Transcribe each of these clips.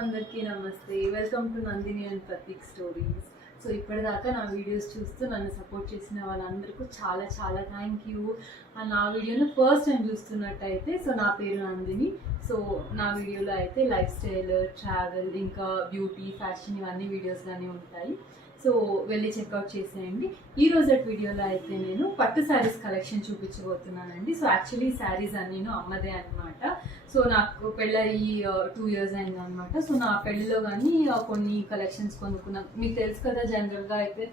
అందరికీ నమస్తే. Welcome to Nandini and Prateek stories. So ఇప్పటిదాకా నా వీడియోస్ చూస్తూ నన్ను సపోర్ట్ చేసిన వాళ్ళందరికీ చాలా చాలా థ్యాంక్ యూ. నా వీడియోని ఫస్ట్ టైం చూస్తున్నట్టయితే సో నా పేరు నందిని. సో నా వీడియోలో అయితే లైఫ్ స్టైల్, ట్రావెల్, ఇంకా బ్యూటీ, ఫ్యాషన్ ఇవన్నీ వీడియోస్ కానీ ఉంటాయి. సో వెళ్ళి చెక్అవుట్ చేసేయండి. ఈ రోజు వీడియోలో అయితే నేను పట్టు శారీస్ కలెక్షన్ చూపించబోతున్నానండి. సో యాక్చువల్లీ ఈ శారీస్ అన్నీ అమ్మదే అనమాట. సో నాకు పెళ్ళయి 2 years అయింది అనమాట. సో నా పెళ్ళిలో కానీ కొన్ని కలెక్షన్స్ కొనుక్కున్నాం. మీకు తెలుసు కదా, జనరల్గా అయితే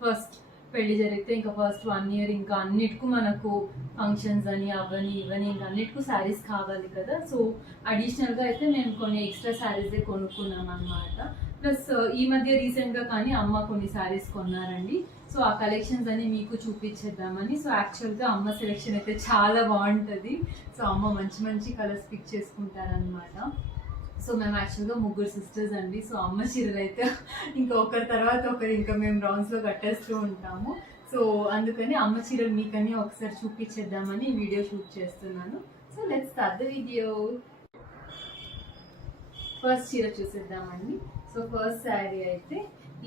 ఫస్ట్ పెళ్లి జరిగితే ఇంకా ఫస్ట్ 1 year ఇంకా అన్నిటికీ మనకు ఫంక్షన్స్ అని అవని ఇవని ఇంకా అన్నిటికీ శారీస్ కావాలి కదా. సో అడిషనల్గా అయితే మేము కొన్ని ఎక్స్ట్రా శారీసే కొనుక్కున్నాం అనమాట. ప్లస్ ఈ మధ్య రీసెంట్గా కానీ అమ్మ కొన్ని శారీస్ కొన్నారండి. సో ఆ కలెక్షన్స్ అని మీకు చూపించేద్దామని. సో యాక్చువల్గా అమ్మ సెలెక్షన్ అయితే చాలా బాగుంటుంది. సో అమ్మ మంచి మంచి కలర్స్ పిక్ చేసుకుంటారనమాట. సో మేము యాక్చువల్గా 3 sisters అండి. సో అమ్మ చీరలు అయితే ఇంకా ఒకరి తర్వాత ఒకరు ఇంకా మేము రౌండ్స్లో కట్టేస్తూ ఉంటాము. సో అందుకని అమ్మ చీరలు మీకని ఒకసారి చూపించేద్దామని వీడియో షూట్ చేస్తున్నాను. So let's start the video. First చీర చూసేద్దామండి. సో ఫస్ట్ శారీ అయితే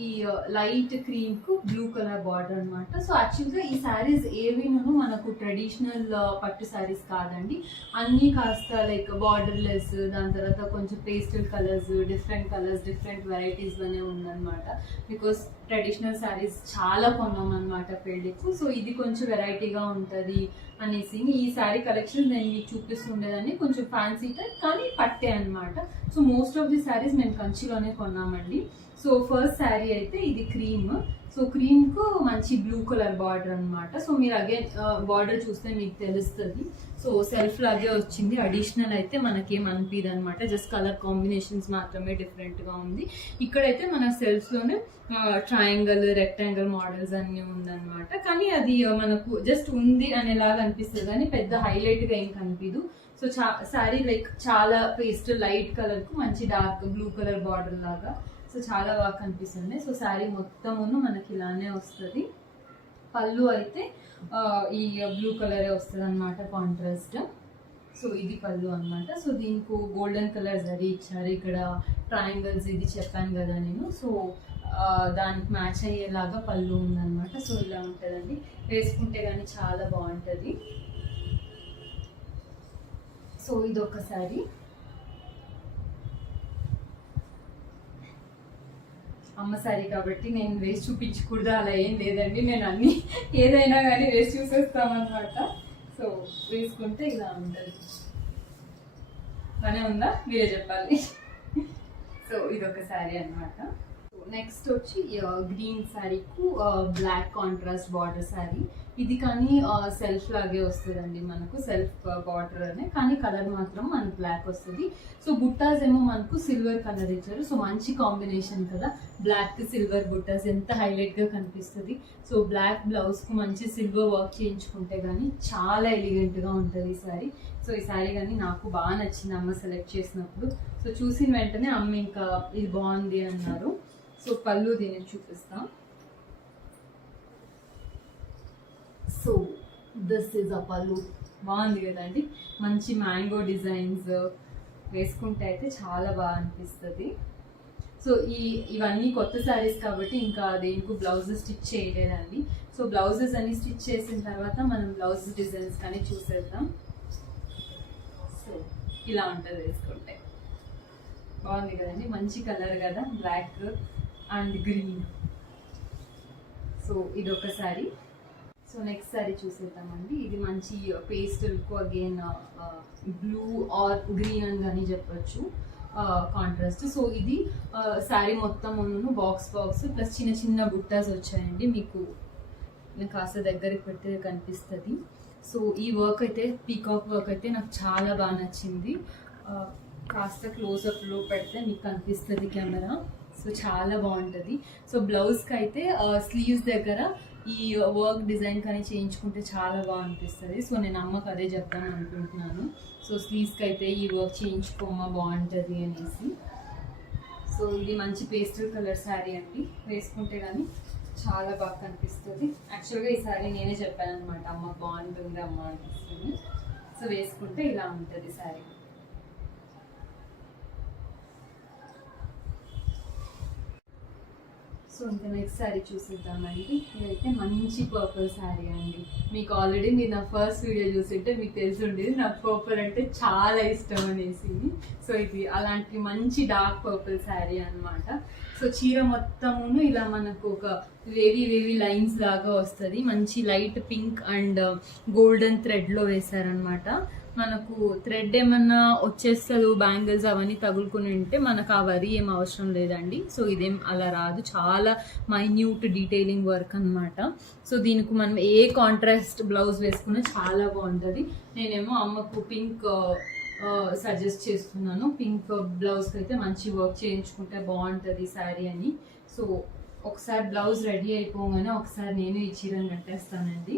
ఈ లైట్ క్రీమ్ కు బ్లూ కలర్ బార్డర్ అనమాట. సో యాక్చువల్గా ఈ శారీస్ ఏవిను మనకు ట్రెడిషనల్ పట్టు శారీస్ కాదండి. అన్నీ కాస్త లైక్ బార్డర్లెస్, దాని తర్వాత కొంచెం పేస్టల్ కలర్స్, డిఫరెంట్ వెరైటీస్ లోనే ఉందన్నమాట. బికాస్ ట్రెడిషనల్ శారీస్ చాలా కొన్నాం అనమాట పెళ్లికు. సో ఇది కొంచెం వెరైటీగా ఉంటుంది అనేసి ఈ శారీ కలెక్షన్ నేను మీకు చూపిస్తుండేదాన్ని. కొంచెం ఫ్యాన్సీ టైప్ కానీ పట్టే అనమాట. So most of the saris మేము కంచిలోనే కొన్నామండి. సో ఫస్ట్ శారీ అయితే ఇది క్రీమ్. సో క్రీమ్ కు మంచి బ్లూ కలర్ బార్డర్ అనమాట. సో మీరు అగైన్ బార్డర్ చూస్తే మీకు తెలుస్తుంది. సో సెల్ఫ్ లాగే వచ్చింది. అడిషనల్ అయితే మనకేం అనిపిదు అనమాట. జస్ట్ కలర్ కాంబినేషన్స్ మాత్రమే డిఫరెంట్ గా ఉంది. ఇక్కడైతే మన సెల్ఫ్ లోనే ట్రయాంగిల్, రెక్టాంగిల్ మోడల్స్ అన్ని ఉందన్నమాట. కానీ అది మనకు జస్ట్ ఉంది అనేలాగా అనిపిస్తుంది కానీ పెద్ద హైలైట్ గా ఏం కనిపిదు. సో శారీ లైక్ చాలా పేస్ట్ లైట్ కలర్ కు మంచి డార్క్ బ్లూ కలర్ బార్డర్ లాగా సో చాలా బాగా కనిపిస్తుంది. సో శారీ మొత్తమును మనకి ఇలానే వస్తుంది. పళ్ళు అయితే ఈ బ్లూ కలరే వస్తుంది అనమాట, కాంట్రాస్ట్. సో ఇది పళ్ళు అనమాట. సో దీనికి గోల్డెన్ కలర్ జరీ ఇచ్చారు. ఇక్కడ ట్రయాంగిల్స్ ఇది చెప్పాను కదా నేను. సో దానికి మ్యాచ్ అయ్యేలాగా పళ్ళు ఉందన్నమాట. సో ఇలా ఉంటుందండి. వేసుకుంటే కానీ చాలా బాగుంటుంది. సో ఇది ఒక శారీ. అమ్మ శారీ కాబట్టి నేను వేసి చూపించకూడదు అలా ఏం లేదండి. నేను అన్ని ఏదైనా కానీ వేసి చూసేస్తామన్నమాట. సో వేసుకుంటే ఇలా ఉంటుంది. బానే ఉందా మీరే చెప్పాలి. సో ఇదొక శారీ అనమాట. నెక్స్ట్ వచ్చి గ్రీన్ శారీకు బ్లాక్ కాంట్రాస్ట్ బార్డర్ శారీ. ఇది కానీ సెల్ఫ్ లాగే వస్తుందండి మనకు. సెల్ఫ్ బార్డర్ అనే కానీ కలర్ మాత్రం మనకు బ్లాక్ వస్తుంది. సో బుట్టాస్ ఏమో మనకు సిల్వర్ కలర్ ఇచ్చారు. సో మంచి కాంబినేషన్ కదా, బ్లాక్ సిల్వర్ బుట్టాస్ ఎంత హైలైట్ గా కనిపిస్తుంది. సో బ్లాక్ బ్లౌజ్ కు మంచి సిల్వర్ వర్క్ చేయించుకుంటే కానీ చాలా ఎలిగెంట్ గా ఉంటుంది ఈ శారీ. సో ఈ శారీ కానీ నాకు బాగా నచ్చింది అమ్మ సెలెక్ట్ చేసినప్పుడు. సో చూసిన వెంటనే అమ్మ ఇంకా ఇది బాగుంది అన్నారు. సో పళ్ళు దీన్ని చూపిస్తాం. సో దిస్ ఈజ్ అ పళ్ళు. బాగుంది కదండి, మంచి మ్యాంగో డిజైన్స్ వేసుకుంటే అయితే చాలా బాగా అనిపిస్తుంది. సో ఇవన్నీ కొత్త శారీస్ కాబట్టి ఇంకా దేనికి బ్లౌజెస్ స్టిచ్ చేయలేదండి. సో బ్లౌజెస్ అన్ని స్టిచ్ చేసిన తర్వాత మనం బ్లౌజ్ డిజైన్స్ కానీ చూసేద్దాం. సో ఇలా ఉంటుంది వేసుకుంటే. బాగుంది కదండి, మంచి కలర్ కదా, బ్లాక్ అండ్ గ్రీన్. సో ఇది ఒక శారీ. సో నెక్స్ట్ శారీ చూసేద్దామండి. ఇది మంచి పేస్టల్కు అగైన్ బ్లూ ఆర్ గ్రీన్ అని కానీ చెప్పచ్చు, కాంట్రాస్ట్. సో ఇది శారీ మొత్తం బాక్స్ ప్లస్ చిన్న చిన్న బుట్టాస్ వచ్చాయండి. మీకు నేను కాస్త దగ్గరికి పెడితే కనిపిస్తుంది. సో ఈ వర్క్ అయితే పీకాక్ వర్క్ అయితే నాకు చాలా బాగా నచ్చింది. కాస్త క్లోజప్లో పెడితే మీకు కనిపిస్తుంది కెమెరా. సో చాలా బాగుంటుంది. సో బ్లౌజ్కి అయితే స్లీవ్స్ దగ్గర ఈ వర్క్ డిజైన్ కానీ చేయించుకుంటే చాలా బాగా అనిపిస్తుంది. సో నేను అమ్మకు అదే చెప్తాను అనుకుంటున్నాను. సో స్లీవ్స్కి అయితే ఈ వర్క్ చేయించుకోమా బాగుంటుంది అనేసి. సో ఇది మంచి పేస్టల్ కలర్ శారీ అండి. వేసుకుంటే కానీ చాలా బాగా కనిపిస్తుంది. యాక్చువల్గా ఈ శారీ నేనే చెప్పాను అనమాట, అమ్మ బాగుంటుంది అమ్మ అనిపిస్తుంది. సో వేసుకుంటే ఇలా ఉంటుంది శారీ. సో ఇంకా నెక్స్ట్ శారీ చూసిద్దామండి. ఇదైతే మంచి పర్పుల్ శారీ అండి. మీకు ఆల్రెడీ మీరు నా ఫస్ట్ వీడియో చూసింటే మీకు తెలిసి ఉండేది నాకు పర్పుల్ అంటే చాలా ఇష్టం అనేసి. సో ఇది అలాంటి మంచి డార్క్ పర్పుల్ శారీ అన్నమాట. సో చీర మొత్తమును ఇలా మనకు ఒక వేవీ లైన్స్ లాగా వస్తుంది. మంచి లైట్ పింక్ అండ్ గోల్డెన్ థ్రెడ్లో వేశారనమాట. మనకు థ్రెడ్ ఏమన్నా వచ్చేస్తుంది, బ్యాంగిల్స్ అవన్నీ తగులుకుని ఉంటే మనకు ఆ వరి ఏం అవసరం లేదండి. సో ఇదేం అలా రాదు, చాలా మైన్యూట్ డీటెయిలింగ్ వర్క్ అనమాట. సో దీనికి మనం ఏ కాంట్రాస్ట్ బ్లౌజ్ వేసుకున్నా చాలా బాగుంటుంది. నేనేమో అమ్మకు పింక్ సజెస్ట్ చేస్తున్నాను. పింక్ బ్లౌజ్కి అయితే మంచి వర్క్ చేయించుకుంటే బాగుంటుంది శారీ అని. సో ఒకసారి బ్లౌజ్ రెడీ అయిపోగానే ఒకసారి నేను ఈ చీరను కట్టేస్తానండి.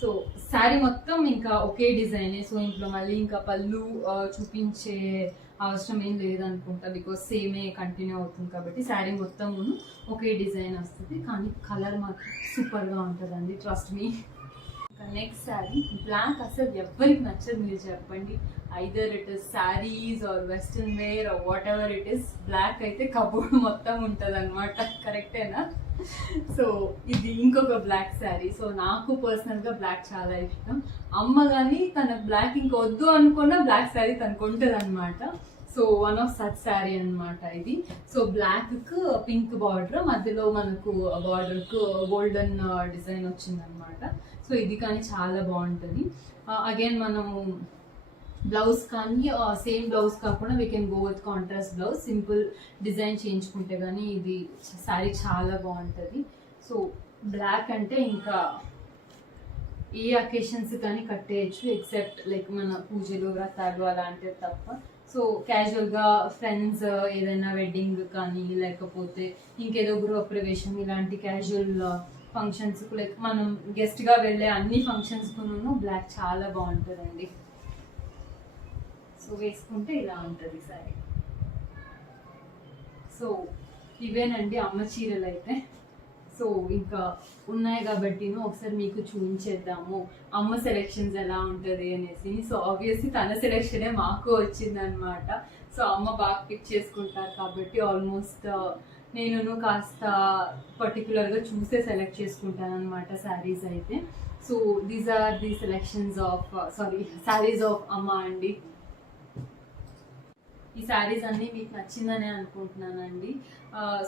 సో శారీ మొత్తం ఇంకా ఒకే డిజైనే. సో ఇంట్లో మళ్ళీ ఇంకా పళ్ళు చూపించే అవసరం ఏం లేదనుకుంటా, బికాస్ సేమే కంటిన్యూ అవుతుంది కాబట్టి శారీ మొత్తం ఒకే డిజైన్ వస్తుంది. కానీ కలర్ మాత్రం సూపర్గా ఉంటుందండి, trust me. Next sari black అసలు ఎవరికి నచ్చదు మీరు చెప్పండి. Either it is saris or western wear or whatever it is, black అయితే కబోర్డ్ మొత్తం ఉంటుంది అనమాట. కరెక్టేనా? సో ఇది ఇంకొక బ్లాక్ శారీ. సో నాకు పర్సనల్గా బ్లాక్ చాలా ఇష్టం. అమ్మ కానీ తన బ్లాక్ ఇంకా వద్దు అనుకున్న బ్లాక్ శారీ తనకు ఉంటుంది అనమాట. So one of such sari అనమాట ఇది. సో బ్లాక్ కు పింక్ బార్డర్, మధ్యలో మనకు బార్డర్ కు గోల్డెన్ డిజైన్ వచ్చింది అనమాట. సో ఇది కానీ చాలా బాగుంటుంది. అగైన్ మనము బ్లౌజ్ కానీ సేమ్ బ్లౌజ్ కాకుండా we can go with contrast blouse, simple design చేయించుకుంటే కానీ ఇది శారీ చాలా బాగుంటుంది. సో బ్లాక్ అంటే ఇంకా ఏ అకేషన్స్ కానీ కట్టేయచ్చు, ఎక్సెప్ట్ లైక్ మన పూజలు వ్రతాలు అలాంటివి తప్ప. సో క్యాజువల్గా ఫ్రెండ్స్ ఏదైనా వెడ్డింగ్ కానీ లేకపోతే ఇంకేదో గృహప్రవేశం ఇలాంటి క్యాజువల్ ఫంక్షన్స్, లైక్ మనం గెస్ట్గా వెళ్ళే అన్ని ఫంక్షన్స్కు బ్లాక్ చాలా బాగుంటుందండి. సో వేసుకుంటే ఇలా ఉంటుంది సారీ. సో ఇవేనండి అమ్మ చీరలు అయితే. సో ఇంకా ఉన్నాయి కాబట్టి ఒకసారి మీకు చూపించేద్దాము అమ్మ సెలెక్షన్స్ ఎలా ఉంటుంది అనేసి. సో ఆబ్వియస్లీ తన సెలెక్షనే మాకు వచ్చిందనమాట. సో అమ్మ బాగా పిక్ చేసుకుంటారు కాబట్టి ఆల్మోస్ట్ నేను కాస్త పర్టికులర్గా చూసే సెలెక్ట్ చేసుకుంటాను అనమాట శారీస్ అయితే. So these are the selections of saris of అమ్మ అండి. ఈ శారీస్ అన్నీ మీకు నచ్చిందనే అనుకుంటున్నానండి.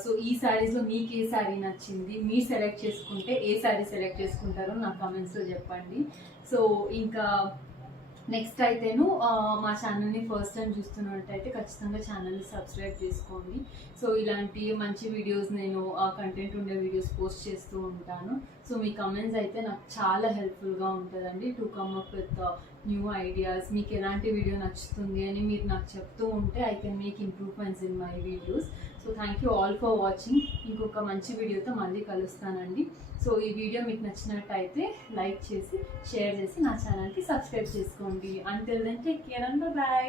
సో ఈ శారీస్లో మీకు ఏ శారీ నచ్చింది, మీరు సెలెక్ట్ చేసుకుంటే ఏ శారీ సెలెక్ట్ చేసుకుంటారో నా కామెంట్స్లో చెప్పండి. సో ఇంకా నెక్స్ట్ అయితేను మా ఛానల్ని ఫస్ట్ టైం చూస్తున్నట్టయితే ఖచ్చితంగా ఛానల్ని సబ్స్క్రైబ్ చేసుకోండి. సో ఇలాంటి మంచి వీడియోస్ నేను కంటెంట్ ఉండే వీడియోస్ పోస్ట్ చేస్తూ ఉంటాను. సో మీ కమెంట్స్ అయితే నాకు చాలా హెల్ప్ఫుల్గా ఉంటుందండి to come up with new ideas. మీకు ఎలాంటి వీడియో నచ్చుతుంది అని మీరు నాకు చెప్తూ ఉంటే I can make improvements in my videos. So thank you all for watching. ఇంకొక మంచి వీడియోతో మళ్ళీ కలుస్తానండి. సో ఈ వీడియో మీకు నచ్చినట్టయితే లైక్ చేసి షేర్ చేసి నా ఛానల్కి సబ్స్క్రైబ్ చేసుకోండి. Until then take care and by.